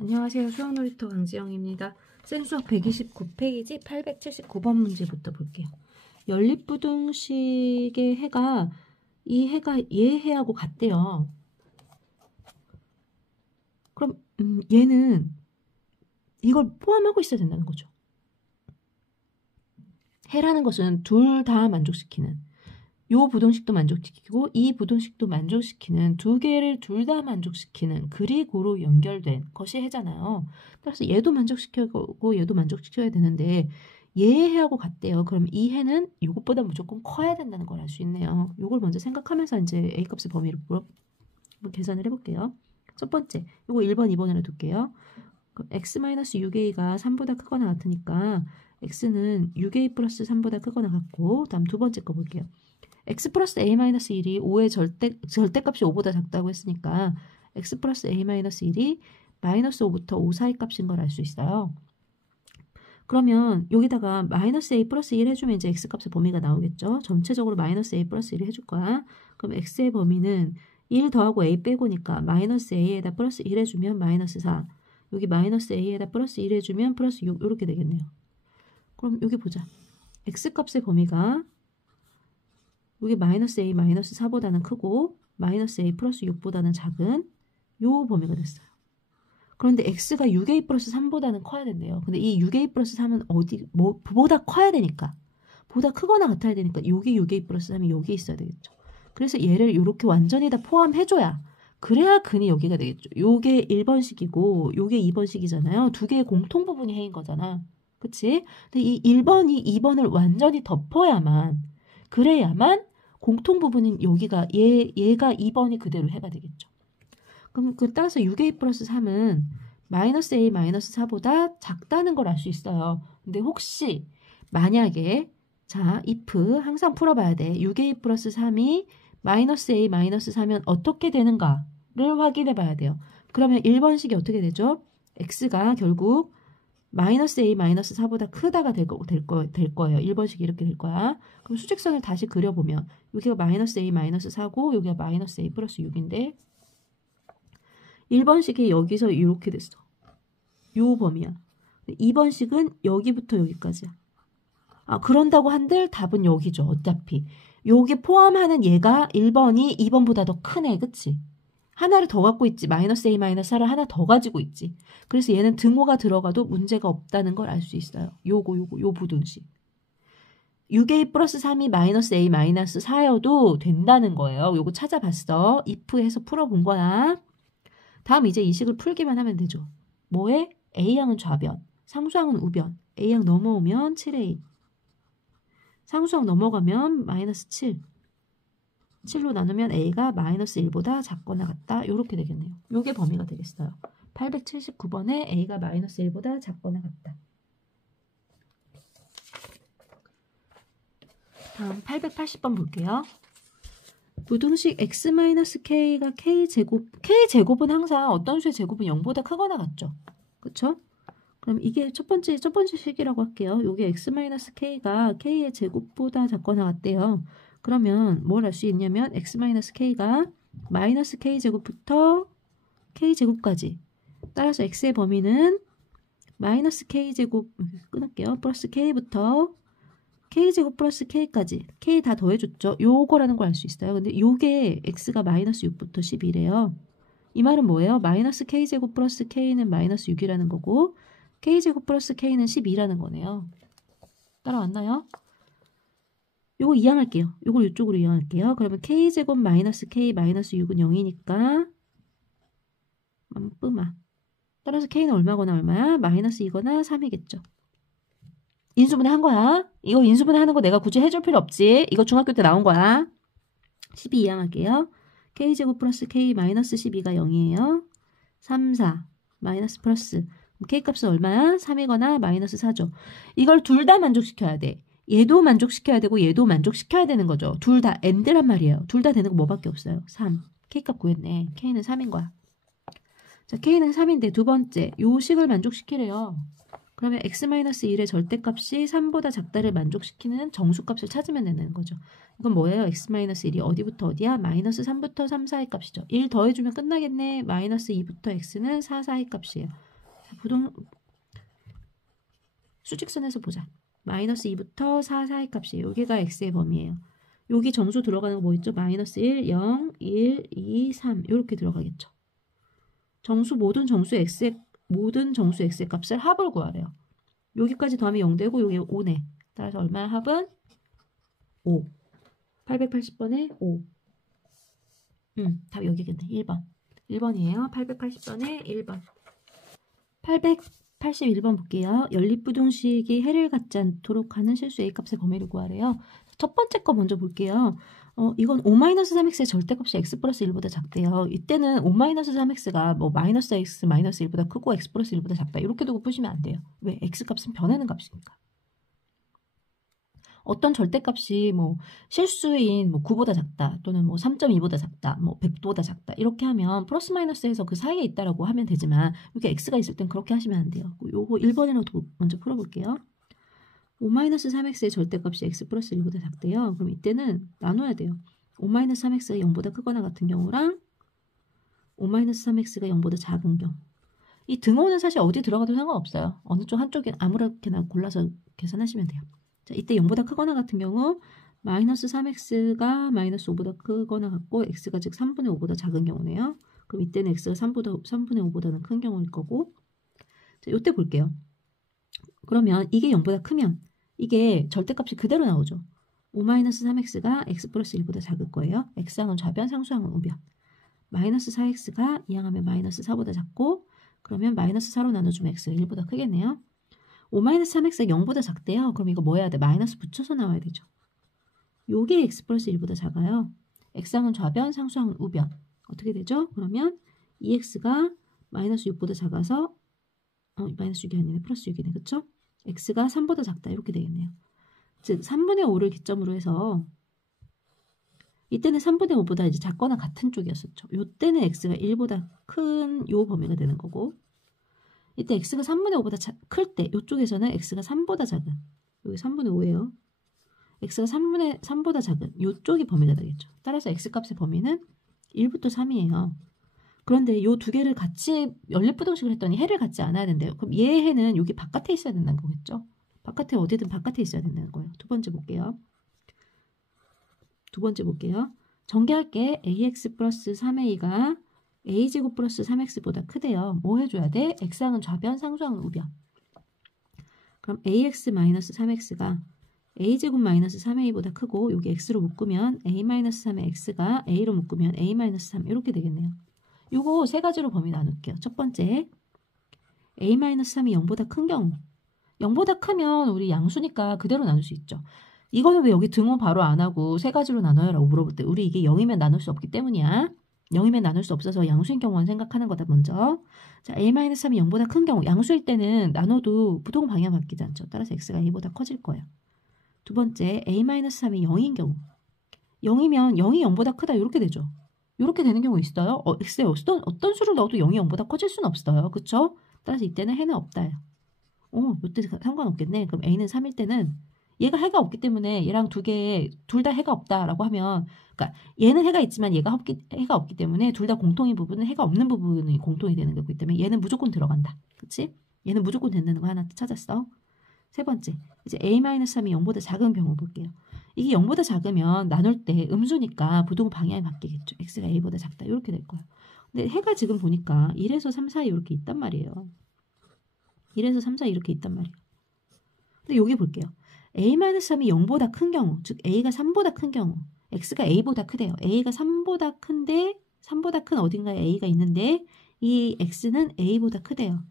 안녕하세요. 수학놀이터 강지영입니다. 센수학 129페이지 879번 문제부터 볼게요. 연립부등식의 해가 이 해가 얘 해하고 같대요. 그럼 얘는 이걸 포함하고 있어야 된다는 거죠. 해라는 것은 둘 다 만족시키는, 요 부등식도 만족시키고 이 부등식도 만족시키는 두 개를 둘 다 만족시키는 그리고로 연결된 것이 해잖아요. 따라서 얘도 만족시키고 얘도 만족시켜야 되는데 얘 해하고 같대요. 그럼 이 해는 이것보다 무조건 커야 된다는 걸 알 수 있네요. 이걸 먼저 생각하면서 이제 A값의 범위를 한번 계산을 해볼게요. 첫 번째, 이거 1번, 2번으로 둘게요. 그럼 x-6a가 3보다 크거나 같으니까 x는 6a 플러스 3보다 크거나 같고, 다음 두 번째 거 볼게요. x 플러스 a-1이 5의 절대값이 5보다 작다고 했으니까 x 플러스 a-1이 마이너스 5부터 5 사이 값인 걸 알 수 있어요. 그러면 여기다가 마이너스 a 플러스 1 해주면 이제 x값의 범위가 나오겠죠. 전체적으로 마이너스 a 플러스 1을 해줄 거야. 그럼 x의 범위는 1 더하고 a 빼고니까 마이너스 a에다 플러스 1 해주면 마이너스 4. 여기 마이너스 a에다 플러스 1 해주면 플러스 6 이렇게 되겠네요. 그럼 여기 보자. x값의 범위가 여기 마이너스 a 마이너스 4보다는 크고 마이너스 a 플러스 6보다는 작은 요 범위가 됐어요. 그런데 x가 6a 플러스 3보다는 커야 된대요. 근데 이 6a 플러스 3은 보다 커야 되니까, 보다 크거나 같아야 되니까 여기 6a 플러스 3이 여기 있어야 되겠죠. 그래서 얘를 이렇게 완전히 다 포함해줘야, 그래야 근이 여기가 되겠죠. 요게 1번식이고 요게 2번식이잖아요. 두 개의 공통 부분이 해인 거잖아. 그치? 근데 이 1번이 2번을 완전히 덮어야만, 그래야만 공통 부분인 여기가 얘가 2번이 그대로 해가 되겠죠. 그럼 따라서 6a 플러스 3은 마이너스 a 마이너스 4보다 작다는 걸 알 수 있어요. 근데 혹시 만약에 자 if 항상 풀어봐야 돼. 6a 플러스 3이 마이너스 a 마이너스 4면 어떻게 되는가를 확인해 봐야 돼요. 그러면 1번식이 어떻게 되죠? x가 결국 마이너스 a 마이너스 4보다 크다가 될 거예요. 1번식이 이렇게 될 거야. 그럼 수직선을 다시 그려보면 여기가 마이너스 a 마이너스 4고 여기가 마이너스 a 플러스 6인데 1번식이 여기서 이렇게 됐어. 요 범위야. 2번식은 여기부터 여기까지야. 그런다고 한들 답은 여기죠. 어차피. 요게 포함하는 얘가 1번이 2번보다 더 크네. 그치? 하나를 더 갖고 있지. 마이너스 a 마이너스 4를 하나 더 가지고 있지. 그래서 얘는 등호가 들어가도 문제가 없다는 걸 알 수 있어요. 요 부등식. 6a 플러스 3이 마이너스 a 마이너스 4여도 된다는 거예요. 요거 찾아봤어. if 해서 풀어본 거야. 다음 이제 이 식을 풀기만 하면 되죠. 뭐에? a항은 좌변, 상수항은 우변. a항 넘어오면 7a. 상수항 넘어가면 마이너스 7. 7로 나누면 a가 마이너스 1보다 작거나 같다. 이렇게 되겠네요. 요게 범위가 되겠어요. 879번에 a가 마이너스 1보다 작거나 같다. 다음 880번 볼게요. 부등식 x-k가 k제곱은 항상 어떤 수의 제곱은 0보다 크거나 같죠? 그쵸? 그럼 이게 첫 번째 식이라고 할게요. 요게 x-k가 k의 제곱보다 작거나 같대요. 그러면 뭘 할 수 있냐면 x-k가 마이너스 k제곱부터 k제곱까지, 따라서 x의 범위는 마이너스 k제곱 끊을게요. 플러스 k부터 k제곱 플러스 k까지, k 다 더해줬죠. 요거라는 걸 알 수 있어요. 근데 요게 x가 마이너스 6부터 12래요. 이 말은 뭐예요? 마이너스 k제곱 플러스 k는 마이너스 6이라는 거고 k제곱 플러스 k는 12라는 거네요. 따라왔나요? 요거 이항할게요. 요걸 이쪽으로 이항할게요. 그러면 k제곱 마이너스 k 마이너스 6은 0이니까 뿜아. 따라서 k는 얼마거나 얼마야? 마이너스 2거나 3이겠죠. 인수분해 한 거야. 이거 인수분해 하는 거 내가 굳이 해줄 필요 없지. 이거 중학교 때 나온 거야. 12 이항할게요. k제곱 플러스 k 마이너스 12가 0이에요. 3, 4 마이너스 플러스. k값은 얼마야? 3이거나 마이너스 4죠. 이걸 둘 다 만족시켜야 돼. 얘도 만족시켜야 되고 얘도 만족시켜야 되는 거죠. 둘 다 n드란 말이에요. 둘 다 되는 거 뭐밖에 없어요. 3. k값 구했네. k는 3인 거야. 자, k는 3인데 두 번째 요 식을 만족시키래요. 그러면 x-1의 절대값이 3보다 작다를 만족시키는 정수값을 찾으면 되는 거죠. 이건 뭐예요? x-1이 어디부터 어디야? 마이너스 3부터 3 사이 값이죠. 1 더해주면 끝나겠네. 마이너스 2부터 x는 4 사이 값이에요. 수직선에서 보자. 마이너스 2부터 4 사이 값이에요. 여기가 x의 범위예요. 여기 정수 들어가는 거 뭐 있죠? 마이너스 1, 0, 1, 2, 3 이렇게 들어가겠죠. 모든 정수 x의 값을 합을 구하래요. 여기까지 더하면 0 되고 여기 5네. 따라서 얼마야? 합은 5. 880번에 5. 답 여기겠네. 1번. 1번이에요. 880번에 1번. 881번 볼게요. 연립부등식이 해를 갖지 않도록 하는 실수 A값의 범위를 구하래요. 첫 번째 거 먼저 볼게요. 이건 5-3x의 절대값이 x 플러스 1보다 작대요. 이때는 5-3x가 뭐 마이너스 x 마이너스 1보다 크고 x 플러스 1보다 작다. 이렇게 두고 푸시면 안 돼요. 왜? x값은 변하는 값이니까. 어떤 절대값이 뭐 실수인 뭐 9보다 작다 또는 뭐 3.2보다 작다 뭐 100보다 작다 이렇게 하면 플러스 마이너스에서 그 사이에 있다라고 하면 되지만 이렇게 x가 있을 땐 그렇게 하시면 안 돼요. 요거 1번이라도 먼저 풀어볼게요. 5-3x의 절대값이 x 플러스 1보다 작대요. 그럼 이때는 나눠야 돼요. 5-3x가 0보다 크거나 같은 경우랑 5-3x가 0보다 작은 경우. 이 등호는 사실 어디 들어가도 상관없어요. 어느 쪽 한쪽에 아무렇게나 골라서 계산하시면 돼요. 자, 이때 0보다 크거나 같은 경우 마이너스 3x가 마이너스 5보다 크거나 같고 x가 즉 3분의 5보다 작은 경우네요. 그럼 이때는 x가 3분의 5보다는 큰 경우일 거고. 자, 이때 볼게요. 그러면 이게 0보다 크면 이게 절대값이 그대로 나오죠. 5-3x가 x 플러스 1보다 작을 거예요. x항은 좌변, 상수항은 우변. 마이너스 4x가 이항하면 마이너스 4보다 작고 그러면 마이너스 4로 나눠주면 x가 1보다 크겠네요. 5-3x가 0보다 작대요. 그럼 이거 뭐 해야 돼? 마이너스 붙여서 나와야 되죠. 요게 x 플러스 1보다 작아요. x항은 좌변, 상수항은 우변. 어떻게 되죠? 그러면 2x가 마이너스 6보다 작아서 마이너스 6이 아니네. 플러스 6이네. 그쵸? x가 3보다 작다. 이렇게 되겠네요. 즉 3분의 5를 기점으로 해서 이때는 3분의 5보다 이제 작거나 같은 쪽이었었죠. 요때는 x가 1보다 큰 요 범위가 되는 거고 이때 x가 3분의 5보다 클 때 이쪽에서는 x가 3보다 작은 여기 3분의 5예요. x가 3보다 작은 이쪽이 범위가 되겠죠. 따라서 x값의 범위는 1부터 3이에요. 그런데 요 두 개를 같이 연립부등식을 했더니 해를 갖지 않아야 된대요. 그럼 얘 해는 여기 바깥에 있어야 된다는 거겠죠. 바깥에 어디든 바깥에 있어야 된다는 거예요. 두 번째 볼게요. 전개할게. ax 플러스 3a가 a제곱 플러스 3x보다 크대요. 뭐 해줘야 돼? x항은 좌변, 상수항은 우변. 그럼 ax 마이너스 3x가 a제곱 마이너스 3a보다 크고 여기 x로 묶으면 a 마이너스 3의 x가 a로 묶으면 a 마이너스 3 이렇게 되겠네요. 요거 세 가지로 범위 나눌게요. 첫 번째 a 마이너스 3이 0보다 큰 경우 0보다 크면 우리 양수니까 그대로 나눌 수 있죠. 이거는 왜 여기 등호 바로 안 하고 세 가지로 나눠요? 라고 물어볼 때 우리 이게 0이면 나눌 수 없기 때문이야. 0이면 나눌 수 없어서 양수인 경우만 생각하는 거다 먼저. 자, a-3이 0보다 큰 경우 양수일 때는 나눠도 부동 방향 바뀌지 않죠. 따라서 x가 a보다 커질 거예요. 두 번째 a-3이 0인 경우 0이면 0이 0보다 크다 이렇게 되죠. 이렇게 되는 경우 있어요. x에 어떤 수를 넣어도 0이 0보다 커질 수는 없어요. 그쵸? 따라서 이때는 해는 없다요. 이때 상관없겠네. 그럼 a는 3일 때는 얘가 해가 없기 때문에 얘랑 둘 다 해가 없다라고 하면 그러니까 얘는 해가 있지만 얘가 해가 없기 때문에 둘 다 공통인 부분은 해가 없는 부분이 공통이 되는 거기 때문에 얘는 무조건 들어간다. 그치? 얘는 무조건 된다는 거 하나 찾았어. 세 번째 이제 a-3이 0보다 작은 경우 볼게요. 이게 0보다 작으면 나눌 때 음수니까 부동 방향이 바뀌겠죠. x가 a보다 작다 이렇게 될 거예요. 근데 해가 지금 보니까 1에서 3 사이 이렇게 있단 말이에요. 1에서 3 사이 이렇게 있단 말이에요. 근데 여기 볼게요. a-3이 0보다 큰 경우, 즉 a가 3보다 큰 경우, x가 a보다 크대요. a가 3보다 큰데 3보다 큰 어딘가에 a가 있는데 이 x는 a보다 크대요.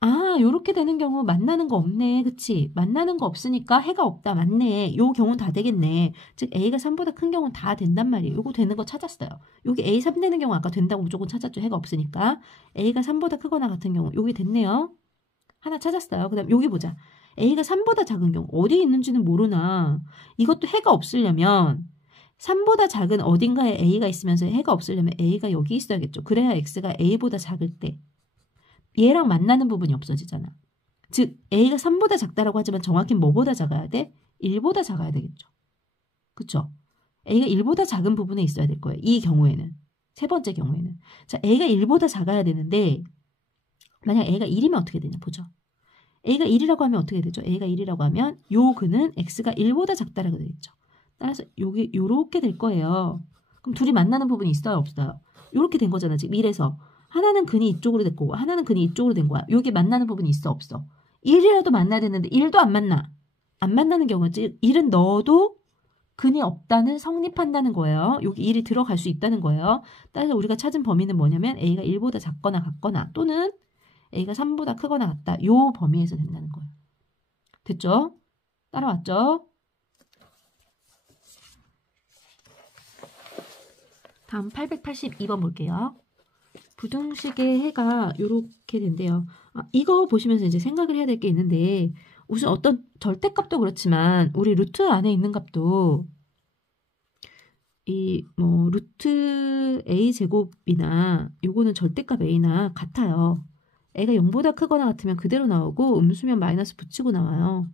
아, 요렇게 되는 경우 만나는 거 없네. 그치? 만나는 거 없으니까 해가 없다. 맞네. 요 경우는 다 되겠네. 즉 a가 3보다 큰 경우는 다 된단 말이에요. 요거 되는 거 찾았어요. 여기 a 3 되는 경우 아까 된다고 무조건 찾았죠. 해가 없으니까. a가 3보다 크거나 같은 경우 요게 됐네요. 하나 찾았어요. 그 다음 여기 보자. a가 3보다 작은 경우 어디에 있는지는 모르나 이것도 해가 없으려면 3보다 작은 어딘가에 a가 있으면서 해가 없으려면 a가 여기 있어야겠죠. 그래야 x가 a보다 작을 때 얘랑 만나는 부분이 없어지잖아. 즉 A가 3보다 작다라고 하지만 정확히 뭐보다 작아야 돼? 1보다 작아야 되겠죠. 그쵸? A가 1보다 작은 부분에 있어야 될 거예요. 이 경우에는. 세 번째 경우에는. 자, A가 1보다 작아야 되는데 만약 A가 1이면 어떻게 되냐 보죠. A가 1이라고 하면 어떻게 되죠? A가 1이라고 하면 요 근은 X가 1보다 작다라고 되겠죠. 따라서 요게 요렇게 될 거예요. 그럼 둘이 만나는 부분이 있어요? 없어요? 요렇게 된 거잖아. 지금 1에서. 하나는 근이 이쪽으로 됐고 하나는 근이 이쪽으로 된 거야. 요게 만나는 부분이 있어? 없어? 1이라도 만나야 되는데 1도 안 만나. 안 만나는 경우지. 1은 넣어도 근이 없다는 성립한다는 거예요. 여기 1이 들어갈 수 있다는 거예요. 따라서 우리가 찾은 범위는 뭐냐면 A가 1보다 작거나 같거나 또는 A가 3보다 크거나 같다. 요 범위에서 된다는 거예요. 됐죠? 따라왔죠? 다음 882번 볼게요. 부등식의 해가 이렇게 된대요. 이거 보시면서 이제 생각을 해야 될 게 있는데 우선 어떤 절대값도 그렇지만 우리 루트 안에 있는 값도 이 뭐 루트 A 제곱이나 요거는 절대값 A나 같아요. A가 0보다 크거나 같으면 그대로 나오고 음수면 마이너스 붙이고 나와요.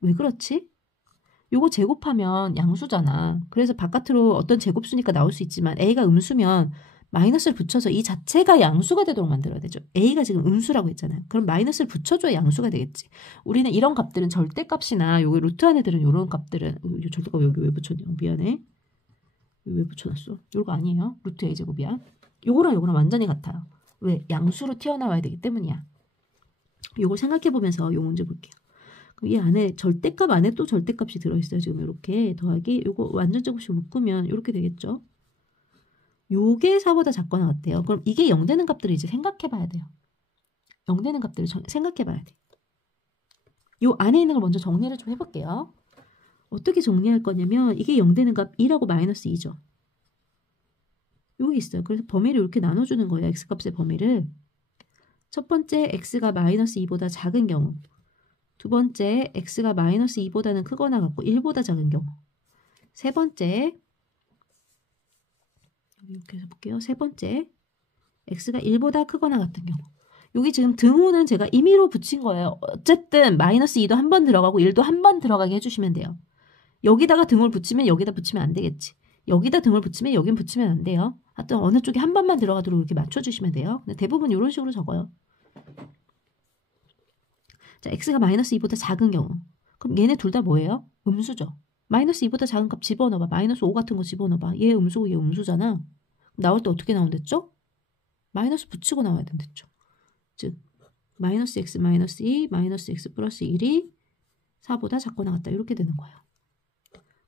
왜 그렇지? 요거 제곱하면 양수잖아. 그래서 바깥으로 어떤 제곱수니까 나올 수 있지만 A가 음수면 마이너스를 붙여서 이 자체가 양수가 되도록 만들어야 되죠. A가 지금 음수라고 했잖아요. 그럼 마이너스를 붙여줘야 양수가 되겠지. 우리는 이런 값들은 절대값이나 여기 루트 안에 들은 이런 값들은 절대값 여기 왜 붙였냐. 미안해. 왜 붙여놨어? 이거 아니에요. 루트 A제곱이야. 요거랑 요거랑 완전히 같아요. 왜? 양수로 튀어나와야 되기 때문이야. 요걸 생각해보면서 요 문제 볼게요. 이 안에 절대값 안에 또 절대값이 들어있어요. 지금 이렇게 더하기 요거 완전 제곱식 묶으면 이렇게 되겠죠. 요게 4보다 작거나 같대요. 그럼 이게 0 되는 값들을 이제 생각해봐야 돼요. 0 되는 값들을 생각해봐야 돼. 요 안에 있는 걸 먼저 정리를 좀 해볼게요. 어떻게 정리할 거냐면 이게 0 되는 값 2라고 마이너스 2죠. 여기 있어요. 그래서 범위를 이렇게 나눠주는 거예요. x값의 범위를. 첫 번째 x가 마이너스 2보다 작은 경우. 두 번째 x가 마이너스 2보다는 크거나 같고 1보다 작은 경우. 세 번째 이렇게 해서 볼게요. 세 번째 x가 1보다 크거나 같은 경우. 여기 지금 등호는 제가 임의로 붙인 거예요. 어쨌든 마이너스 2도 한 번 들어가고 1도 한 번 들어가게 해주시면 돼요. 여기다가 등을 붙이면 여기다 붙이면 안 되겠지. 여기다 등을 붙이면 여긴 붙이면 안 돼요. 하여튼 어느 쪽에 한 번만 들어가도록 이렇게 맞춰주시면 돼요. 근데 대부분 이런 식으로 적어요. 자, x가 마이너스 2보다 작은 경우. 그럼 얘네 둘 다 뭐예요? 음수죠. 마이너스 2보다 작은 값 집어넣어봐. 마이너스 5 같은 거 집어넣어봐. 얘 음수고 얘 음수잖아. 나올 때 어떻게 나온댔죠? 마이너스 붙이고 나와야 된댔죠. 즉 마이너스 x 마이너스 2 마이너스 x 플러스 1이 4보다 작거나 같다. 이렇게 되는 거예요.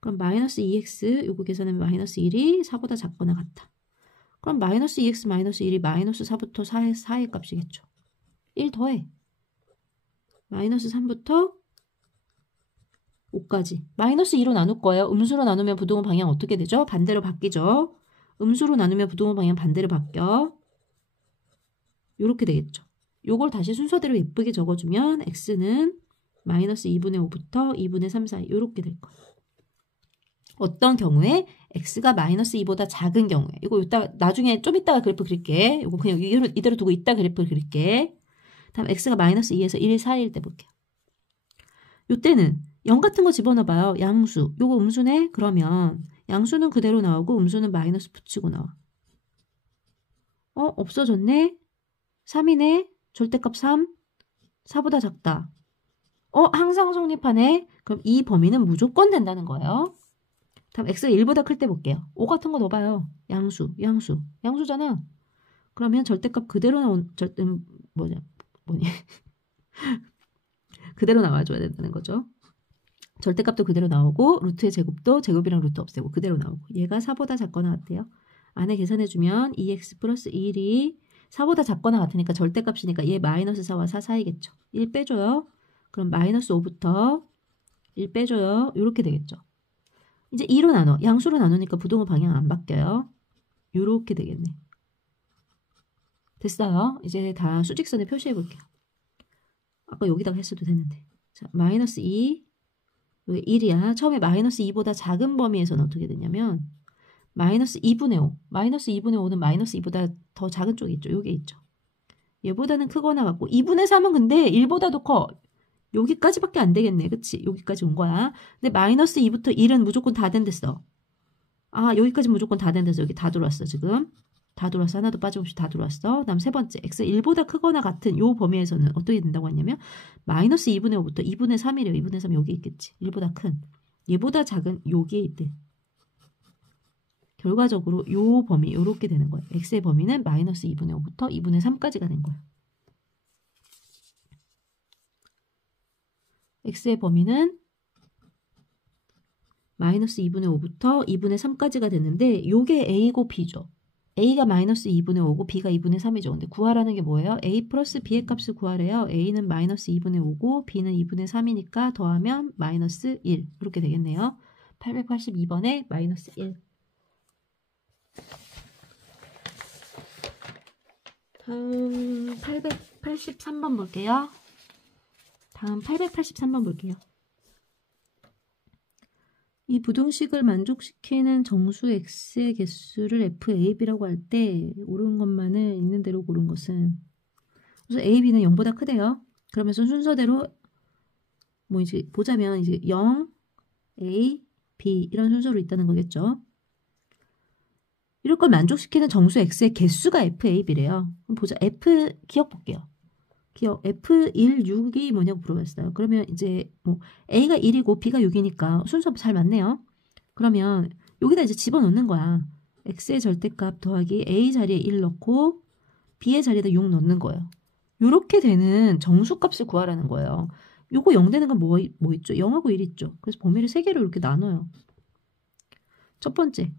그럼 마이너스 2x 요거 계산하면 마이너스 1이 4보다 작거나 같다. 그럼 마이너스 2x 마이너스 1이 마이너스 4부터 4의 값이겠죠. 1 더해. 마이너스 3부터 5까지. 마이너스 2로 나눌 거예요. 음수로 나누면 부등호 방향 어떻게 되죠? 반대로 바뀌죠. 음수로 나누면 부등호 방향 반대로 바뀌어. 요렇게 되겠죠. 요걸 다시 순서대로 예쁘게 적어주면 x는 마이너스 2분의 5부터 2분의 3 사이 요렇게 될 거예요. 어떤 경우에 x가 마이너스 2보다 작은 경우에 이거 이따 나중에 좀 이따가 그래프 그릴게. 이거 그냥 이대로 두고 이따 그래프 그릴게. 다음 x가 마이너스 2에서 1 사이일 때 볼게요. 요때는 0 같은 거 집어넣어봐요. 양수. 요거 음수네? 그러면 양수는 그대로 나오고 음수는 마이너스 붙이고 나와. 없어졌네? 3이네? 절대값 3? 4보다 작다. 항상 성립하네? 그럼 이 범위는 무조건 된다는 거예요. 다음 x가 1보다 클 때 볼게요. 5 같은 거 넣어봐요. 양수잖아. 그러면 절대값 그대로 나온 뭐냐 그대로 나와줘야 된다는 거죠. 절대값도 그대로 나오고 루트의 제곱도 제곱이랑 루트 없애고 그대로 나오고 얘가 4보다 작거나 같아요. 안에 계산해주면 2x 플러스 1이 4보다 작거나 같으니까 절대값이니까 얘 마이너스 4와 4 사이겠죠. 1 빼줘요. 그럼 마이너스 5부터 1 빼줘요. 이렇게 되겠죠. 이제 2로 나눠. 양수로 나누니까 부등호 방향 안 바뀌어요. 이렇게 되겠네. 됐어요. 이제 다 수직선에 표시해 볼게요. 아까 여기다가 했어도 되는데. 자, 마이너스 2, 여기 1이야. 처음에 마이너스 2보다 작은 범위에서는 어떻게 되냐면 마이너스 2분의 5. 마이너스 2분의 5는 마이너스 2보다 더 작은 쪽에 있죠. 여기 있죠. 얘보다는 크거나 같고 2분의 3은 근데 1보다도 커. 여기까지밖에 안 되겠네. 그치? 여기까지 온 거야. 근데 마이너스 2부터 1은 무조건 다 된댔어. 아, 여기까지 무조건 다 된댔어. 여기 다 들어왔어, 지금. 다 들어왔어. 하나도 빠짐없이 다 들어왔어. 그다음 세 번째. x 1보다 크거나 같은 요 범위에서는 어떻게 된다고 했냐면 마이너스 2분의 5부터 2분의 3이래요. 2분의 3 여기 있겠지. 1보다 큰. 얘보다 작은 여기에 있대. 결과적으로 요 범위 요렇게 되는 거예요. x의 범위는 마이너스 2분의 5부터 2분의 3까지가 된 거예요. x의 범위는 마이너스 2분의 5부터 2분의 3까지가 됐는데 요게 a고 b죠. a가 마이너스 2분의 5고 b가 2분의 3이죠. 근데 구하라는 게 뭐예요? a 플러스 b의 값을 구하래요. a는 마이너스 2분의 5고 b는 2분의 3이니까 더하면 마이너스 1 이렇게 되겠네요. 882번에 마이너스 1. 다음 883번 볼게요. 다음 883번 볼게요. 이 부등식을 만족시키는 정수 x의 개수를 FAB라고 할 때 옳은 것만을 있는 대로 고른 것은 그래서 A, B는 0보다 크대요. 그러면서 순서대로 뭐 이제 보자면 이제 0, A, B 이런 순서로 있다는 거겠죠. 이럴 걸 만족시키는 정수 x의 개수가 FAB래요. 그럼 보자. F 기억 볼게요. 기억 F1, 6이 뭐냐고 물어봤어요. 그러면 이제 뭐 A가 1이고 B가 6이니까 순서 잘 맞네요. 그러면 여기다 이제 집어넣는 거야. X의 절대값 더하기 A 자리에 1 넣고 B의 자리에다 6 넣는 거예요. 이렇게 되는 정수값을 구하라는 거예요. 요거 0 되는 건 뭐 있죠? 0하고 1 있죠. 그래서 범위를 3개로 이렇게 나눠요. 첫 번째,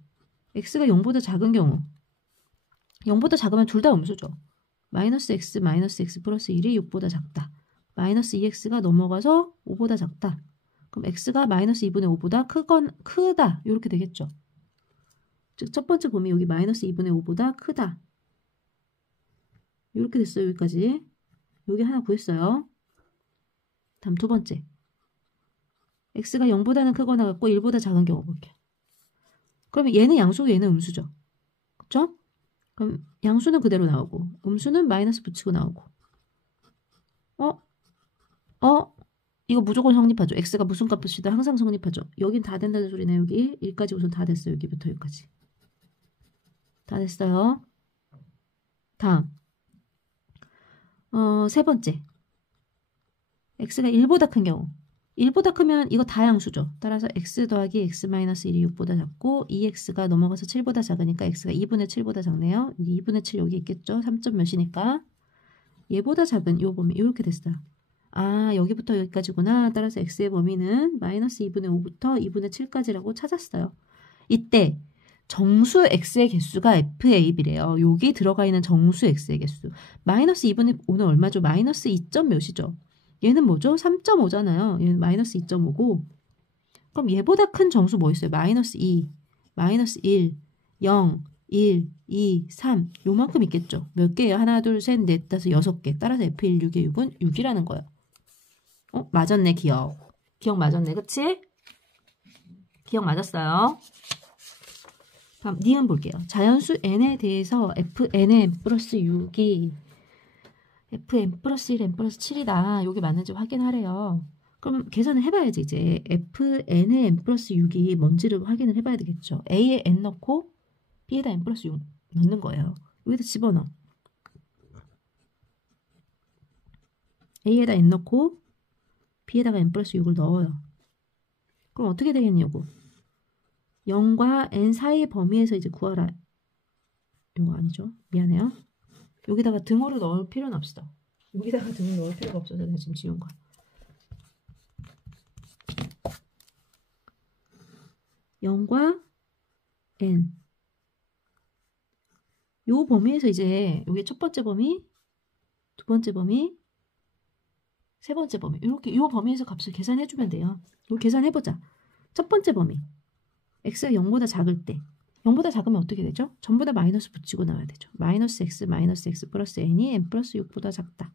X가 0보다 작은 경우 0보다 작으면 둘 다 음수죠. 마이너스 x 플러스 1이 6보다 작다. 마이너스 2x가 넘어가서 5보다 작다. 그럼 x가 마이너스 2분의 5보다 크다. 이렇게 되겠죠. 즉 첫 번째 범위 여기 마이너스 2분의 5보다 크다. 이렇게 됐어요. 여기까지. 여기 하나 구했어요. 다음 두 번째. x가 0보다는 크거나 같고 1보다 작은 경우 볼게요. 그러면 얘는 양수고 얘는 음수죠. 그렇죠? 그럼 양수는 그대로 나오고 음수는 마이너스 붙이고 나오고 이거 무조건 성립하죠. x가 무슨 값을 쓰든 항상 성립하죠. 여긴 다 된다는 소리네. 여기 1까지 우선 다 됐어요. 여기부터 여기까지 다 됐어요. 다음 세 번째 x가 1보다 큰 경우 1보다 크면 이거 다 양수죠. 따라서 x 더하기 x 마이너스 1이 6보다 작고 2x가 넘어가서 7보다 작으니까 x가 2분의 7보다 작네요. 여기 2분의 7 여기 있겠죠. 3점 몇이니까 얘보다 작은 요 범위 이렇게 됐어요. 아 여기부터 여기까지구나. 따라서 x의 범위는 마이너스 2분의 5부터 2분의 7까지라고 찾았어요. 이때 정수 x의 개수가 FAB래요. 여기 들어가 있는 정수 x의 개수 마이너스 2분의 5는 얼마죠? 마이너스 2점 몇이죠? 얘는 뭐죠? 3.5잖아요. 얘는 마이너스 2.5고 그럼 얘보다 큰 정수 뭐 있어요? 마이너스 2, 마이너스 1, 0, 1, 2, 3 요만큼 있겠죠. 몇 개예요? 하나, 둘, 셋, 넷, 다섯, 6개. 따라서 F1, 6의 6은 6이라는 거예요. 맞았네. 기억 맞았네. 그치? 기억 맞았어요. 다음 니은 볼게요. 자연수 n에 대해서 fn의 플러스 6이 fn 플러스 1, n 플러스 7이다. 여기 맞는지 확인하래요. 그럼 계산을 해봐야지. 이제 fn의 n 플러스 6이 뭔지를 확인을 해봐야 되겠죠. a에 n 넣고 b에다 n 플러스 6 넣는 거예요. 여기다 집어넣어. a에다 n 넣고 b에다가 n 플러스 6을 넣어요. 그럼 어떻게 되겠냐고. 0과 n 사이의 범위에서 이제 구하라. 이거 아니죠? 미안해요. 여기다가 등호를 넣을 필요는 없어. 여기다가 등호 넣을 필요가 없어서 내가 지금 지운 거야. 0과 n 요 범위에서 이제 여기 첫 번째 범위, 두 번째 범위, 세 번째 범위 이렇게 요 범위에서 값을 계산해주면 돼요. 이거 계산해보자. 첫 번째 범위 x가 0보다 작을 때 0보다 작으면 어떻게 되죠? 전부 다 마이너스 붙이고 나와야 되죠. 마이너스 x 플러스 n이 n 플러스 6보다 작다.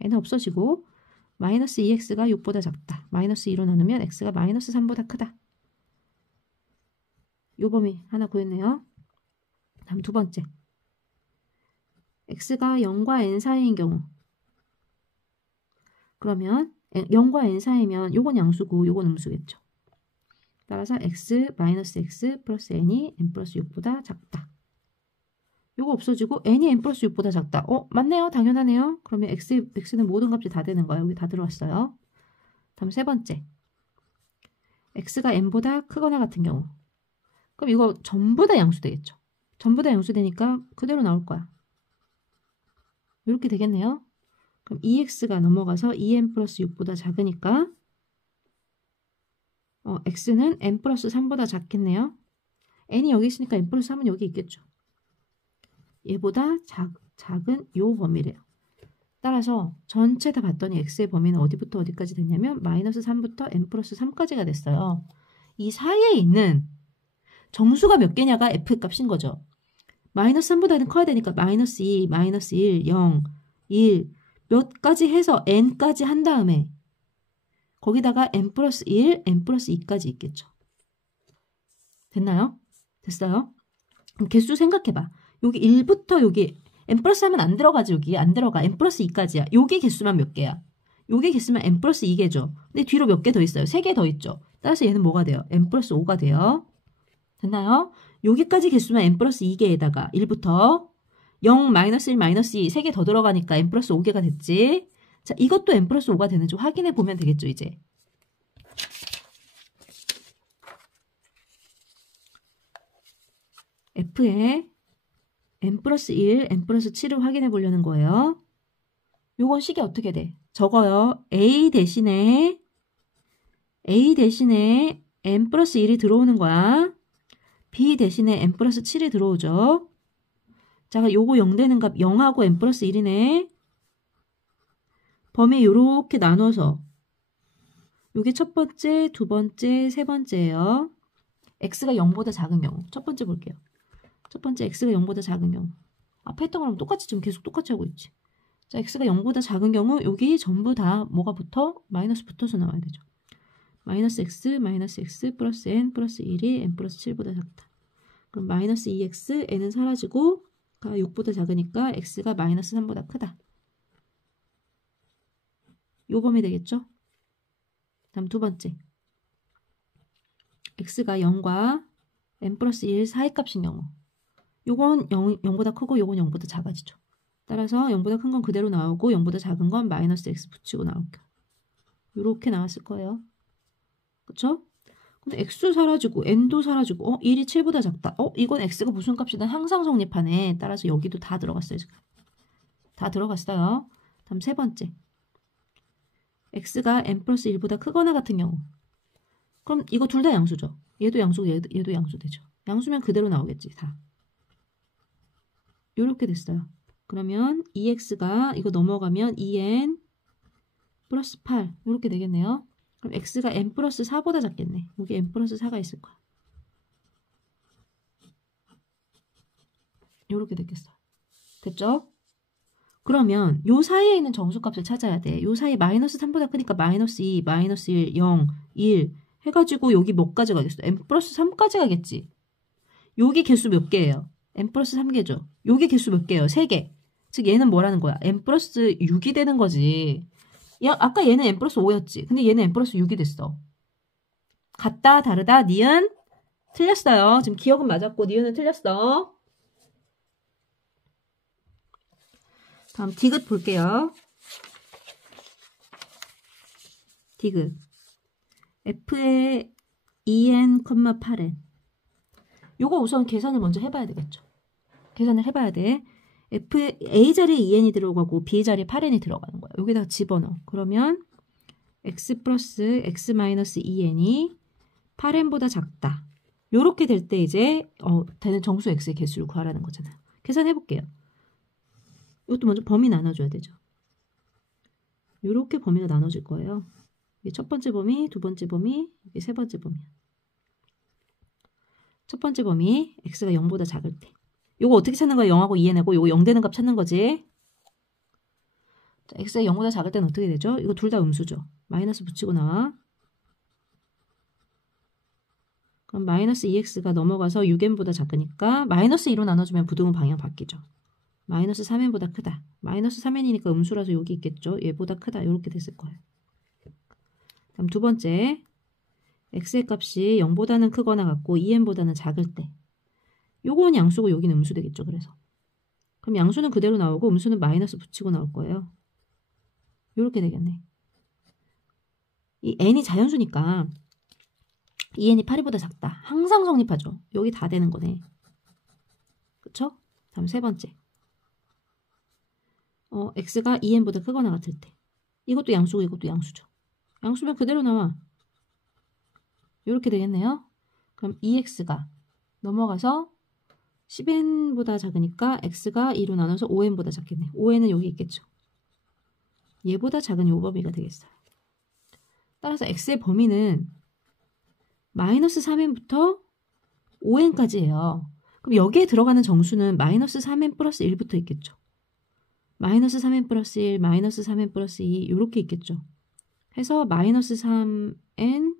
n은 없어지고 마이너스 2x가 6보다 작다. 마이너스 2로 나누면 x가 마이너스 3보다 크다. 요 범위 하나 구했네요. 다음 두 번째 x가 0과 n 사이인 경우 그러면 0과 n 사이면 요건 양수고 요건 음수겠죠. 따라서 x 마이너스 x 플러스 n이 n 플러스 6보다 작다. 요거 없어지고 n이 n 플러스 6보다 작다. 맞네요. 당연하네요. 그러면 x는 모든 값이 다 되는 거예요. 여기 다 들어왔어요. 다음 세 번째. x가 n보다 크거나 같은 경우. 그럼 이거 전부 다 양수 되겠죠. 전부 다 양수 되니까 그대로 나올 거야. 이렇게 되겠네요. 그럼 2x가 넘어가서 2n 플러스 6보다 작으니까 x는 n 플러스 3보다 작겠네요. n이 여기 있으니까 n 플러스 3은 여기 있겠죠. 얘보다 작은 요 범위래요. 따라서 전체 다 봤더니 x의 범위는 어디부터 어디까지 됐냐면 마이너스 3부터 n 플러스 3까지가 됐어요. 이 사이에 있는 정수가 몇 개냐가 f 값인 거죠. 마이너스 3보다는 커야 되니까 마이너스 2, 마이너스 1, 0, 1 몇 가지 해서 n까지 한 다음에 거기다가 n 플러스 1, n 플러스 2까지 있겠죠. 됐나요? 됐어요? 그럼 개수 생각해봐. 여기 1부터 여기 n 플러스 3은 안 들어가지. 여기 안 들어가. n 플러스 2까지야. 여기 개수만 몇 개야? 여기 개수만 n 플러스 2개죠. 근데 뒤로 몇 개 더 있어요? 3개 더 있죠. 따라서 얘는 뭐가 돼요? n 플러스 5가 돼요. 됐나요? 여기까지 개수만 n 플러스 2개에다가 1부터 0, 마이너스 1, 마이너스 2 3개 더 들어가니까 n 플러스 5개가 됐지. 자, 이것도 n 플러스 5가 되는지 확인해 보면 되겠죠, 이제. f의 n 플러스 1, n 플러스 7을 확인해 보려는 거예요. 요건 식이 어떻게 돼? 적어요. a 대신에 n 플러스 1이 들어오는 거야. b 대신에 n 플러스 7이 들어오죠. 자, 요거 0 되는 값 0하고 n 플러스 1이네. 범위 요렇게 나눠서 요게 첫 번째, 두 번째, 세 번째예요. x가 0보다 작은 경우. 첫 번째 볼게요. 첫 번째 x가 0보다 작은 경우. 앞에 했던 거랑 똑같이 지금 계속 똑같이 하고 있지. 자, x가 0보다 작은 경우 여기 전부 다 뭐가 붙어? 마이너스 붙어서 나와야 되죠. 마이너스 x 플러스 n 플러스 1이 n 플러스 7보다 작다. 그럼 마이너스 2x, n은 사라지고 6보다 작으니까 x가 마이너스 3보다 크다. 요 범위 되겠죠? 다음 두 번째. x가 0과 n 플러스 1 사이값인 경우. 요건 0보다 크고 요건 0보다 작아지죠. 따라서 0보다 큰 건 그대로 나오고 0보다 작은 건 마이너스 x 붙이고 나올게요. 요렇게 나왔을 거예요. 그쵸? 근데 x도 사라지고 n도 사라지고 1이 7보다 작다. 이건 x가 무슨 값이든 항상 성립하네. 따라서 여기도 다 들어갔어요. 지금. 다 들어갔어요. 다음 세 번째. x가 n 플러스 1보다 크거나 같은 경우. 그럼 이거 둘 다 양수죠. 얘도 양수고 얘도 양수 되죠. 양수면 그대로 나오겠지. 다. 요렇게 됐어요. 그러면 2x가 이거 넘어가면 2n 플러스 8 이렇게 되겠네요. 그럼 x가 n 플러스 4보다 작겠네. 여기 n 플러스 4가 있을 거야. 이렇게 됐겠어. 됐죠? 그러면 요 사이에 있는 정수값을 찾아야 돼. 요 사이 마이너스 3보다 크니까 마이너스 2, 마이너스 1, 0, 1 해가지고 여기 몇까지 가겠어? n 플러스 3까지 가겠지. 여기 개수 몇 개예요? n 플러스 3개죠. 여기 개수 몇 개예요? 3개. 즉 얘는 뭐라는 거야? n 플러스 6이 되는 거지. 야, 아까 얘는 n 플러스 5였지. 근데 얘는 n 플러스 6이 됐어. 같다, 다르다, 니은 틀렸어요. 지금 기억은 맞았고 니은은 틀렸어. 다음 디귿 볼게요. 디귿. f의 2n, 8n. 요거 우선 계산을 먼저 해봐야 되겠죠. 계산을 해봐야 돼. A 자리에 2n이 들어가고 B 자리에 8n이 들어가는 거야. 여기다가 집어넣어. 그러면 x 플러스 x 마이너스 2n이 8n보다 작다. 요렇게 될 때 이제 되는 정수 x의 개수를 구하라는 거잖아요. 계산해볼게요. 이것도 먼저 범위 나눠줘야 되죠. 요렇게 범위가 나눠질 거예요. 이게 첫 번째 범위, 두 번째 범위, 이게 세 번째 범위. 첫 번째 범위 x가 0보다 작을 때. 요거 어떻게 찾는 거야? 0하고 2n하고 요거 0 되는 값 찾는 거지. 자, x가 0보다 작을 때는 어떻게 되죠? 이거 둘 다 음수죠. 마이너스 붙이고 나와. 그럼 마이너스 2x가 넘어가서 6n보다 작으니까 마이너스 2로 나눠주면 부등호 방향 바뀌죠. 마이너스 3n보다 크다. 마이너스 3n이니까 음수라서 여기 있겠죠. 얘보다 크다. 이렇게 됐을 거예요. 다음 두 번째, x의 값이 0보다는 크거나 같고 2n보다는 작을 때. 요건 양수고 여기는 음수 되겠죠. 그래서 그럼 양수는 그대로 나오고 음수는 마이너스 붙이고 나올 거예요. 이렇게 되겠네. 이 n이 자연수니까 2n이 8보다 작다. 항상 성립하죠. 여기 다 되는 거네. 그쵸? 다음 세 번째. x가 2n보다 크거나 같을 때. 이것도 양수고 이것도 양수죠. 양수면 그대로 나와. 이렇게 되겠네요. 그럼 2x가 넘어가서 10n보다 작으니까 x가 2로 나눠서 5n보다 작겠네. 5n은 여기 있겠죠. 얘보다 작은 요 범위가 되겠어요. 따라서 x의 범위는 마이너스 3n부터 5n까지예요. 그럼 여기에 들어가는 정수는 마이너스 3n 플러스 1부터 있겠죠. 마이너스 3n 플러스 1, 마이너스 3n 플러스 2 이렇게 있겠죠. 해서 마이너스 3n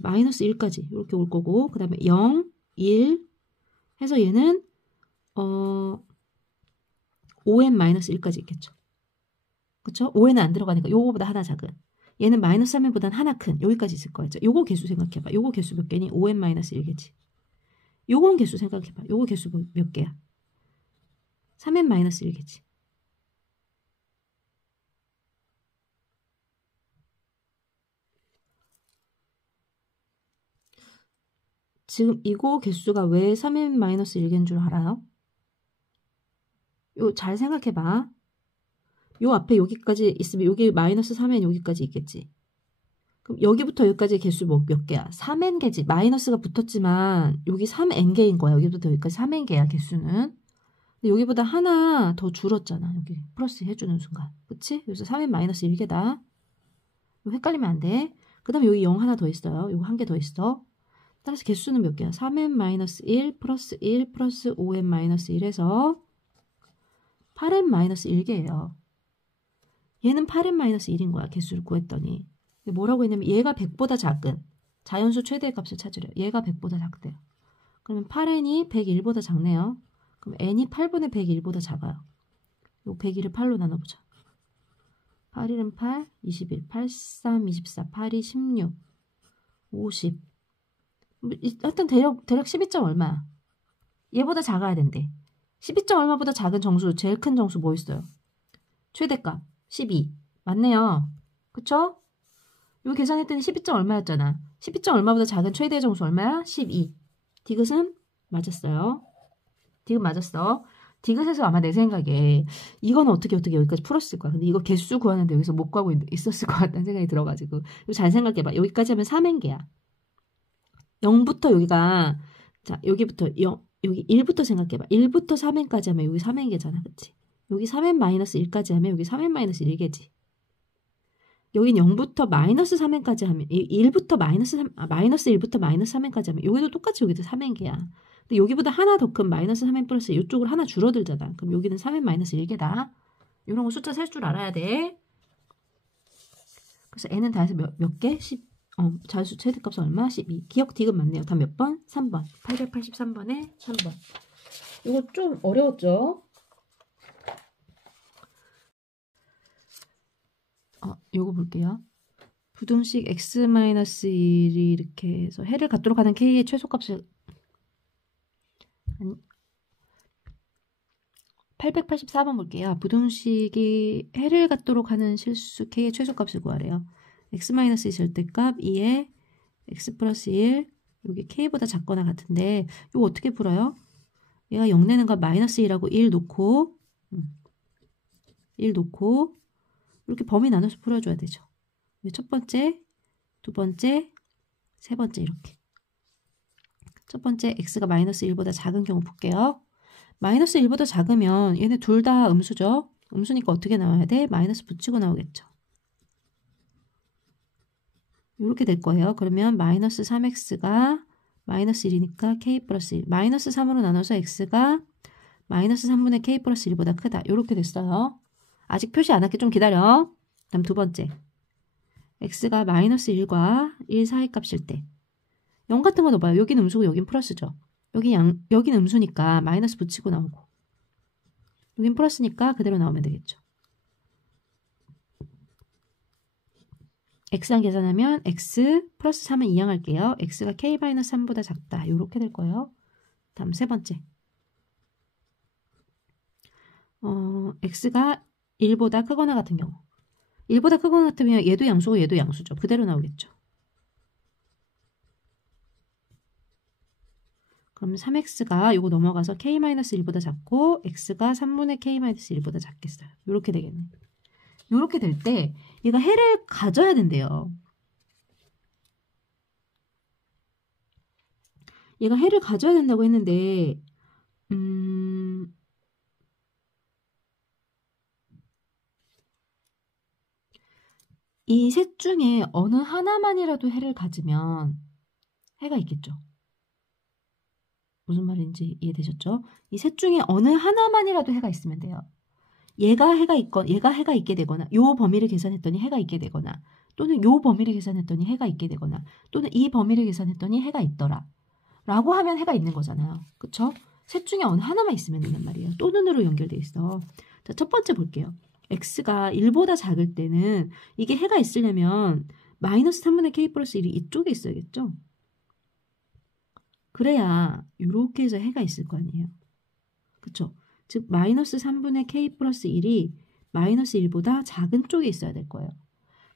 마이너스 1까지 이렇게 올 거고 그 다음에 0, 1 해서 얘는 5n 마이너스 1까지 있겠죠. 그쵸? 5n은 안 들어가니까 요거보다 하나 작은 얘는 마이너스 3n보다는 하나 큰 여기까지 있을 거예요. 요거 개수 생각해봐. 요거 개수 몇 개니? 5n 마이너스 1개지. 요건 개수 생각해봐. 요거 개수 몇 개야? 3n 마이너스 1개지. 지금 이거 개수가 왜 3n 마이너스 1개인 줄 알아요? 요 잘 생각해봐. 요 앞에 여기까지 있으면 여기 마이너스 3n 여기까지 있겠지. 그럼 여기부터 여기까지 개수 몇 개야? 3n개지. 마이너스가 붙었지만 여기 3n개인 거야. 여기부터 여기까지 3n개야 개수는. 근데 여기보다 하나 더 줄었잖아. 여기 플러스 해주는 순간. 그치? 그래서 3n 마이너스 1개다. 헷갈리면 안 돼. 그 다음에 여기 0 하나 더 있어요. 요거 한 개 더 있어. 따라서 개수는 몇 개야? 3n 마이너스 1 플러스 1 플러스 5n 마이너스 1에서 8n 마이너스 1개예요. 얘는 8n 마이너스 1인 거야. 개수를 구했더니. 뭐라고 했냐면 얘가 100보다 작은 자연수 최대의 값을 찾으래요. 얘가 100보다 작대요. 그러면 8n이 101보다 작네요. 그럼 n이 8분의 101보다 작아요. 요 101을 8로 나눠보자. 8일은 8, 21, 8, 3, 24, 8이 16, 50. 하여튼 대략 12점 얼마야? 얘보다 작아야 된대. 12점 얼마보다 작은 정수, 제일 큰 정수 뭐 있어요? 최대값 12. 맞네요. 그쵸? 요 계산했더니 12점 얼마였잖아. 12점 얼마보다 작은 최대 정수 얼마야? 12. 디귿은 맞았어요. 디귿 맞았어. 디귿에서 아마 내 생각에 이거는 어떻게 여기까지 풀었을 거야. 근데 이거 개수 구하는데 여기서 못 구하고 있었을 것 같다는 생각이 들어가지고. 잘 생각해봐. 여기까지 하면 3n개야. 0부터 여기가 자 여기부터 0, 여기 1부터 생각해봐. 1부터 3n까지 하면 여기 3n개잖아. 그치? 여기 3n 마이너스 1까지 하면 여기 3n 마이너스 1개지. 여긴 0부터 마이너스 3n까지 하면 1부터 마이너스 1부터 마이너스 3n까지 하면 여기도 똑같이 여기도 3n개야. 근데 여기보다 하나 더 큰 마이너스 3n 플러스 이쪽으로 하나 줄어들잖아. 그럼 여기는 3n 마이너스 1개다. 이런 거 숫자 셀 줄 알아야 돼. 그래서 n은 다 해서 몇 개? 10. 자수 최대값은 얼마? 12. 기억 디귿 맞네요. 다 몇 번? 3번. 883번에 3번. 이거 좀 어려웠죠? 요거 볼게요. 부등식 x-1이 이렇게 해서 해를 갖도록 하는 k의 최소값을 884번 볼게요. 부등식이 해를 갖도록 하는 실수 k의 최소값을 구하래요. x-2 절대값 2에 x 플러스 1 여기 k보다 작거나 같은데 이거 어떻게 풀어요? 얘가 0 내는 거 마이너스 1하고 1 놓고 1 놓고 이렇게 범위 나눠서 풀어줘야 되죠. 첫 번째, 두 번째, 세 번째 이렇게. 첫 번째 x가 마이너스 1보다 작은 경우 볼게요. 마이너스 1보다 작으면 얘네 둘 다 음수죠. 음수니까 어떻게 나와야 돼? 마이너스 붙이고 나오겠죠. 이렇게 될 거예요. 그러면 마이너스 3x가 마이너스 1이니까 k 플러스 1. 마이너스 3으로 나눠서 x가 마이너스 3분의 k 플러스 1보다 크다. 이렇게 됐어요. 아직 표시 안 할게. 좀 기다려. 다음 두 번째. x가 마이너스 1과 1 사이 값일 때 0 같은 거 넣어봐요. 여긴 음수고 여긴 플러스죠. 여긴 음수니까 마이너스 붙이고 나오고 여긴 플러스니까 그대로 나오면 되겠죠. x랑 계산하면 x 플러스 3은 이항할게요. x가 k-3보다 작다. 이렇게 될 거예요. 다음 세 번째. x가 1보다 크거나 같은 경우. 1보다 크거나 같으면 얘도 양수고 얘도 양수죠. 그대로 나오겠죠. 그럼 3x가 요거 넘어가서 k-1보다 작고 x가 3분의 k-1보다 작겠어요. 이렇게 되겠네. 이렇게 될 때 얘가 해를 가져야 된대요. 얘가 해를 가져야 된다고 했는데 이 셋 중에 어느 하나만이라도 해를 가지면 해가 있겠죠. 무슨 말인지 이해되셨죠? 이 셋 중에 어느 하나만이라도 해가 있으면 돼요. 얘가 해가 있게 되거나 요 범위를 계산했더니 해가 있게 되거나 또는 요 범위를 계산했더니 해가 있게 되거나 또는 이 범위를 계산했더니 해가 있더라 라고 하면 해가 있는 거잖아요. 그쵸? 셋 중에 어느 하나만 있으면 된단 말이에요. 또는으로 연결돼 있어. 자, 첫 번째 볼게요. x가 1보다 작을 때는 이게 해가 있으려면 마이너스 3분의 k 플러스 1이 이쪽에 있어야겠죠? 그래야 이렇게 해서 해가 있을 거 아니에요. 그쵸? 즉 마이너스 3분의 k 플러스 1이 마이너스 1보다 작은 쪽에 있어야 될 거예요.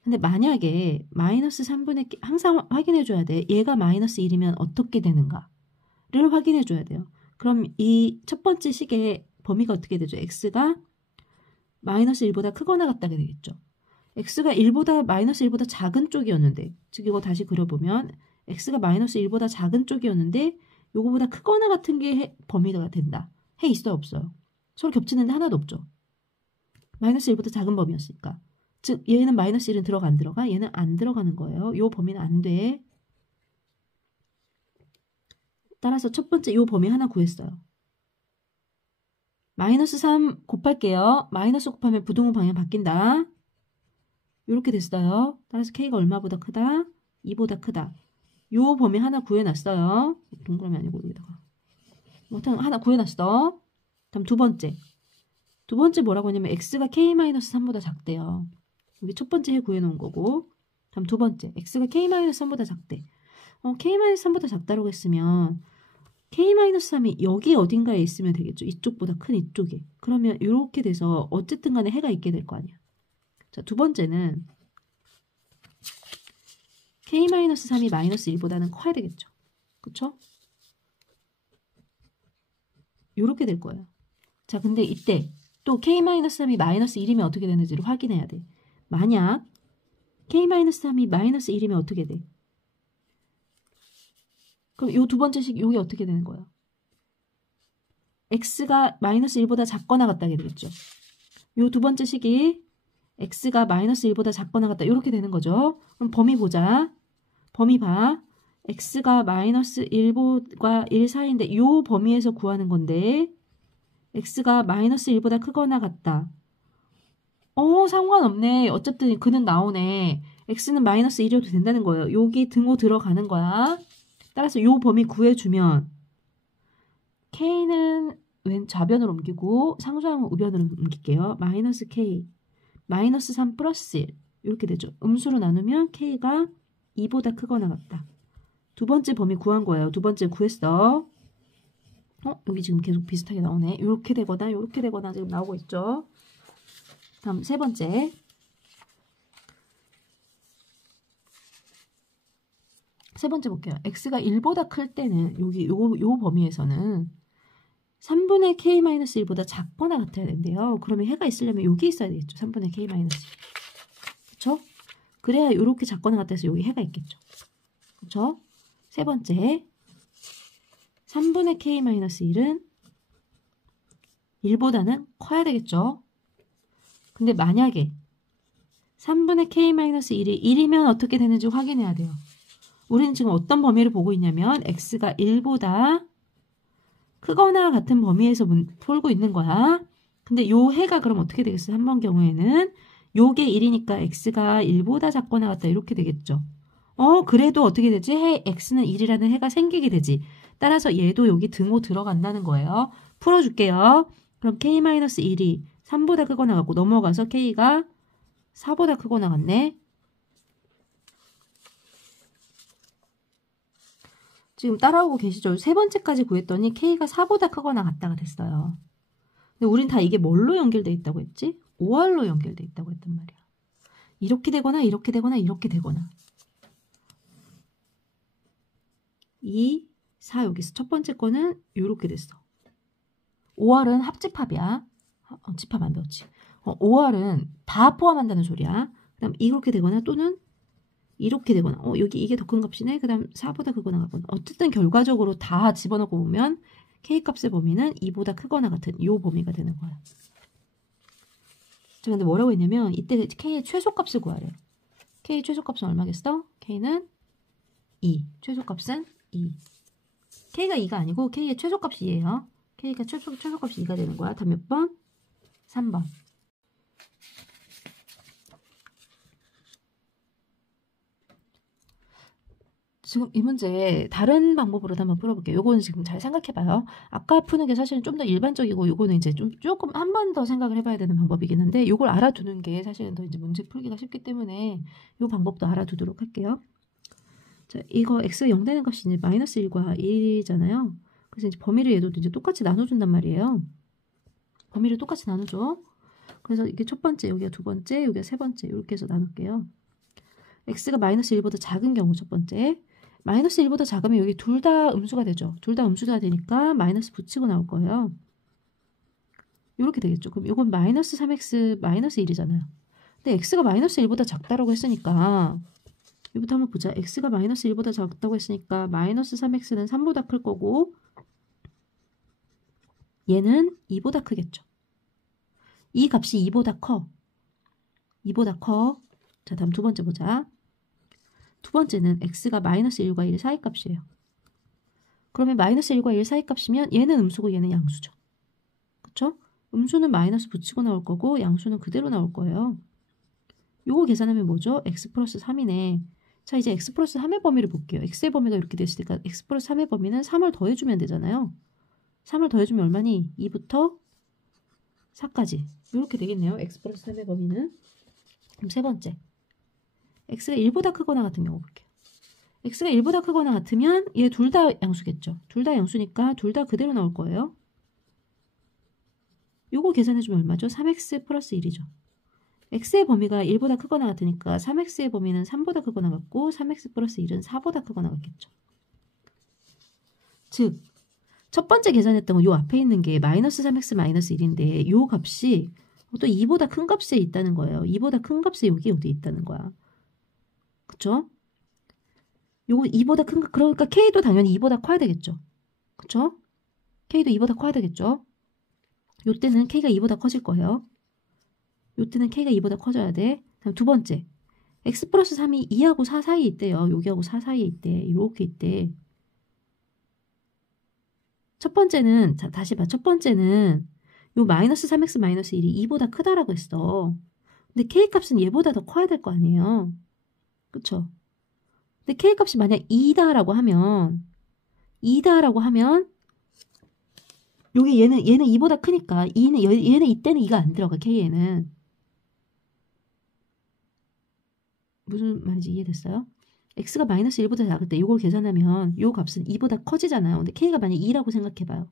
근데 만약에 마이너스 3분의 k, 항상 확인해 줘야 돼. 얘가 마이너스 1이면 어떻게 되는가를 확인해 줘야 돼요. 그럼 이 첫 번째 식의 범위가 어떻게 되죠? x가 마이너스 1보다 크거나 같다게 되겠죠. x가 마이너스 1보다 작은 쪽이었는데, 즉 이거 다시 그려보면 x가 마이너스 1보다 작은 쪽이었는데 요거보다 크거나 같은 게 범위가 된다. 해 있어요? 없어요? 서로 겹치는데 하나도 없죠. 마이너스 1보다 작은 범위였으니까. 즉 얘는 마이너스 1은 들어가 안 들어가? 얘는 안 들어가는 거예요. 요 범위는 안 돼. 따라서 첫 번째 요 범위 하나 구했어요. 마이너스 3 곱할게요. 마이너스 곱하면 부등호 방향 바뀐다. 이렇게 됐어요. 따라서 k가 얼마보다 크다? 2보다 크다. 요 범위 하나 구해놨어요. 동그라미 아니고 여기다가. 하나 구해놨어. 다음 두 번째. 두 번째 뭐라고 하냐면 x가 k-3보다 작대요. 여기 첫 번째 해 구해놓은 거고. 다음 두 번째. x가 k-3보다 작대. k-3보다 작다라고 했으면 k-3이 여기 어딘가에 있으면 되겠죠. 이쪽보다 큰 이쪽에. 그러면 이렇게 돼서 어쨌든 간에 해가 있게 될 거 아니야. 자, 두 번째는 k-3이 마이너스 1보다는 커야 되겠죠. 그쵸? 이렇게 될 거예요. 자, 근데 이때 또 k-3이 마이너스 1이면 어떻게 되는지를 확인해야 돼. 만약 k-3이 마이너스 1이면 어떻게 돼? 그럼 이 두 번째 식 이게 어떻게 되는 거예요? x가 마이너스 1보다 작거나 같다게 되겠죠. 이 두 번째 식이 x가 마이너스 1보다 작거나 같다 이렇게 되는 거죠. 그럼 범위 보자. 범위 봐. x가 마이너스 1보다 1 사이인데 이 범위에서 구하는 건데 x가 마이너스 1보다 크거나 같다. 상관없네. 어쨌든 그는 나오네. x는 마이너스 1이어도 된다는 거예요. 여기 등호 들어가는 거야. 따라서 요 범위 구해주면 k는 왼 좌변으로 옮기고 상수항은 우변으로 옮길게요. 마이너스 k 마이너스 3 플러스 1 이렇게 되죠. 음수로 나누면 k가 2보다 크거나 같다. 두 번째 범위 구한 거예요. 두 번째 구했어. 여기 지금 계속 비슷하게 나오네. 이렇게 되거나 지금 나오고 있죠. 다음 세 번째. 세 번째 볼게요. x가 1보다 클 때는 여기 요 범위에서는 3분의 k-1보다 작거나 같아야 된대요. 그러면 해가 있으려면 여기 있어야 되겠죠. 3분의 k-1. 그쵸? 그래야 이렇게 작거나 같아서 여기 해가 있겠죠. 그쵸? 세 번째. 3분의 k-1은 1보다는 커야 되겠죠. 근데 만약에 3분의 k-1이 1이면 어떻게 되는지 확인해야 돼요. 우리는 지금 어떤 범위를 보고 있냐면 x가 1보다 크거나 같은 범위에서 풀고 있는 거야. 근데 요 해가 그럼 어떻게 되겠어? 3번 경우에는 요게 1이니까 x가 1보다 작거나 같다 이렇게 되겠죠. 그래도 어떻게 되지? x는 1이라는 해가 생기게 되지. 따라서 얘도 여기 등호 들어간다는 거예요. 풀어줄게요. 그럼 K-1이 3보다 크거나 같고 넘어가서 K가 4보다 크거나 같네. 지금 따라오고 계시죠? 세 번째까지 구했더니 K가 4보다 크거나 같다가 됐어요. 근데 우린 다 이게 뭘로 연결돼 있다고 했지? OR로 연결돼 있다고 했단 말이야. 이렇게 되거나 이렇게 되거나 이렇게 되거나 2, 4 여기서 첫 번째 거는 이렇게 됐어. OR은 합집합이야. 집합 안 배웠지. OR은 다 포함한다는 소리야. 그 다음 이렇게 되거나 또는 이렇게 되거나 여기 이게 더 큰 값이네. 그 다음 4보다 크거나 같거나 어쨌든 결과적으로 다 집어넣고 보면 K값의 범위는 2보다 크거나 같은 이 범위가 되는 거야. 자, 근데 뭐라고 했냐면 이때 K의 최소값을 구하래. K의 최소값은 얼마겠어? K는 2. 최소값은 2. K가 2가 아니고 K의 최소값이 2예요. K가 최소값이 2가 되는 거야. 다음 몇 번? 3번. 지금 이 문제 다른 방법으로도 한번 풀어볼게요. 요거는 지금 잘 생각해봐요. 아까 푸는 게 사실은 좀 더 일반적이고 요거는 이제 조금 한 번 더 생각을 해봐야 되는 방법이긴 한데 요걸 알아두는 게 사실은 더 이제 문제 풀기가 쉽기 때문에 요 방법도 알아두도록 할게요. 자, 이거 x가 0 되는 값이 이제 마이너스 1과 1이잖아요. 그래서 이제 범위를 얘도 이제 똑같이 나눠준단 말이에요. 범위를 똑같이 나누죠. 그래서 이게 첫 번째, 여기가 두 번째, 여기가 세 번째 이렇게 해서 나눌게요. x가 마이너스 1보다 작은 경우 첫 번째. 마이너스 1보다 작으면 여기 둘 다 음수가 되죠. 둘 다 음수가 되니까 마이너스 붙이고 나올 거예요. 이렇게 되겠죠. 그럼 이건 마이너스 3x 마이너스 1이잖아요. 근데 x가 마이너스 1보다 작다라고 했으니까 이부터 한번 보자. x가 마이너스 1보다 작다고 했으니까 마이너스 3x는 3보다 클 거고 얘는 2보다 크겠죠. 이 값이 2보다 커. 2보다 커. 자, 다음 두 번째 보자. 두 번째는 x가 마이너스 1과 1 사이 값이에요. 그러면 마이너스 1과 1 사이 값이면 얘는 음수고 얘는 양수죠. 그쵸? 음수는 마이너스 붙이고 나올 거고 양수는 그대로 나올 거예요. 요거 계산하면 뭐죠? x 플러스 3이네. 자, 이제 x 플러스 3의 범위를 볼게요. x의 범위가 이렇게 됐으니까 x 플러스 3의 범위는 3을 더해주면 되잖아요. 3을 더해주면 얼마니? 2부터 4까지. 이렇게 되겠네요. x 플러스 3의 범위는. 그럼 세 번째. x가 1보다 크거나 같은 경우 볼게요. x가 1보다 크거나 같으면 얘 둘 다 양수겠죠. 둘 다 양수니까 둘 다 그대로 나올 거예요. 요거 계산해주면 얼마죠? 3x 플러스 1이죠. x의 범위가 1보다 크거나 같으니까 3x의 범위는 3보다 크거나 같고 3x 플러스 1은 4보다 크거나 같겠죠. 즉, 첫 번째 계산했던 거 요 앞에 있는 게 마이너스 3x 마이너스 1인데 요 값이 또 2보다 큰 값에 있다는 거예요. 2보다 큰 값에 여기 어디 있다는 거야. 그쵸? 요거 2보다 큰 거, 그러니까 k도 당연히 2보다 커야 되겠죠. 그쵸? k도 2보다 커야 되겠죠. 요 때는 k가 2보다 커질 거예요. 요 때는 k가 2보다 커져야 돼. 다음 두 번째. x 플러스 3이 2하고 4 사이에 있대요. 여기하고 4 사이에 있대. 이렇게 있대. 첫 번째는, 자, 다시 봐. 첫 번째는 요 마이너스 3x 마이너스 1이 2보다 크다라고 했어. 근데 k 값은 얘보다 더 커야 될 거 아니에요. 그쵸? 근데 k 값이 만약 2다라고 하면 여기 얘는 2보다 크니까 얘는 이때는 2가 안 들어가. k에는 무슨 말인지 이해됐어요? x가 마이너스 1보다 작을 때 이걸 계산하면 요 값은 2보다 커지잖아요. 근데 k가 만약 2라고 생각해봐요.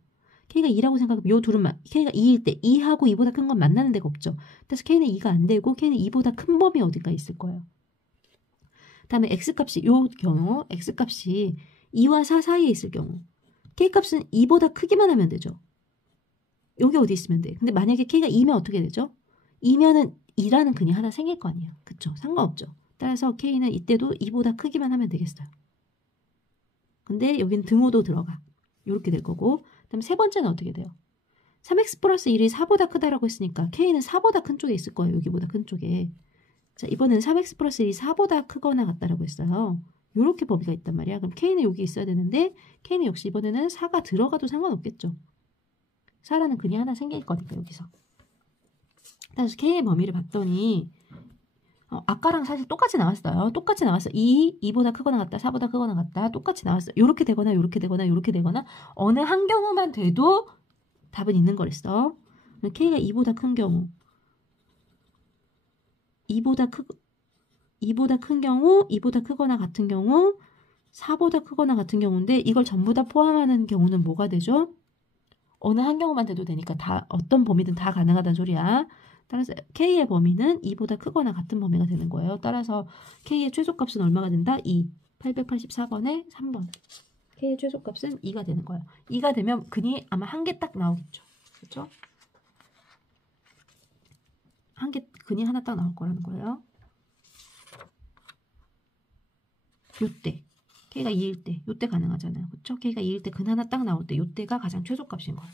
k가 2라고 생각하면 요 둘은 k가 2일 때 2하고 2보다 큰 건 만나는 데가 없죠. 그래서 k는 2가 안 되고 k는 2보다 큰 범위 어딘가 있을 거예요. 다음에 x값이 요 경우 x값이 2와 4 사이에 있을 경우 k값은 2보다 크기만 하면 되죠. 여기 어디 있으면 돼. 근데 만약에 k가 2면 어떻게 되죠? 2면은 2라는 근이 하나 생길 거 아니에요. 그쵸? 상관없죠. 따라서 k는 이때도 2보다 크기만 하면 되겠어요. 근데 여기는 등호도 들어가. 이렇게 될 거고. 그다음에 세 번째는 어떻게 돼요? 3x 플러스 1이 4보다 크다라고 했으니까 k는 4보다 큰 쪽에 있을 거예요. 여기보다 큰 쪽에. 자, 이번에는 3x 플러스 1이 4보다 크거나 같다라고 했어요. 이렇게 범위가 있단 말이야. 그럼 k는 여기 있어야 되는데 k는 역시 이번에는 4가 들어가도 상관없겠죠. 4라는 근이 하나 생길 거니까 여기서. 그래서 k의 범위를 봤더니 아까랑 사실 똑같이 나왔어요. 똑같이 나왔어. 2보다 크거나 같다. 4보다 크거나 같다. 똑같이 나왔어요. 이렇게 되거나 이렇게 되거나 이렇게 되거나 어느 한 경우만 돼도 답은 있는 거랬어. K가 2보다 큰 경우 2보다 큰 경우, 2보다 크거나 같은 경우, 4보다 크거나 같은 경우인데 이걸 전부 다 포함하는 경우는 뭐가 되죠? 어느 한 경우만 돼도 되니까 다 어떤 범위든 다 가능하다는 소리야. 따라서 K의 범위는 2보다 크거나 같은 범위가 되는 거예요. 따라서 K의 최소값은 얼마가 된다? 2. 884번에 3번. K의 최소값은 2가 되는 거예요. 2가 되면 근이 아마 한 개 딱 나오겠죠. 그렇죠? 근이 하나 딱 나올 거라는 거예요. 요때 K가 2일 때 요때 가능하잖아요. 그렇죠? K가 2일 때 근 하나 딱 나올 때 요때가 가장 최소값인 거예요.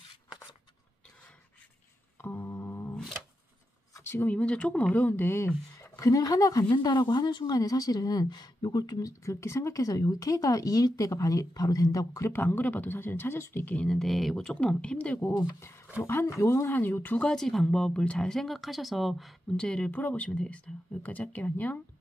지금 이 문제 조금 어려운데 근을 하나 갖는다라고 하는 순간에 사실은 요걸 좀 그렇게 생각해서 여기 K가 2일 때가 바로 된다고 그래프 안 그려봐도 사실은 찾을 수도 있긴 있는데 이거 조금 힘들고 요 두 가지 방법을 잘 생각하셔서 문제를 풀어보시면 되겠어요. 여기까지 할게요. 안녕.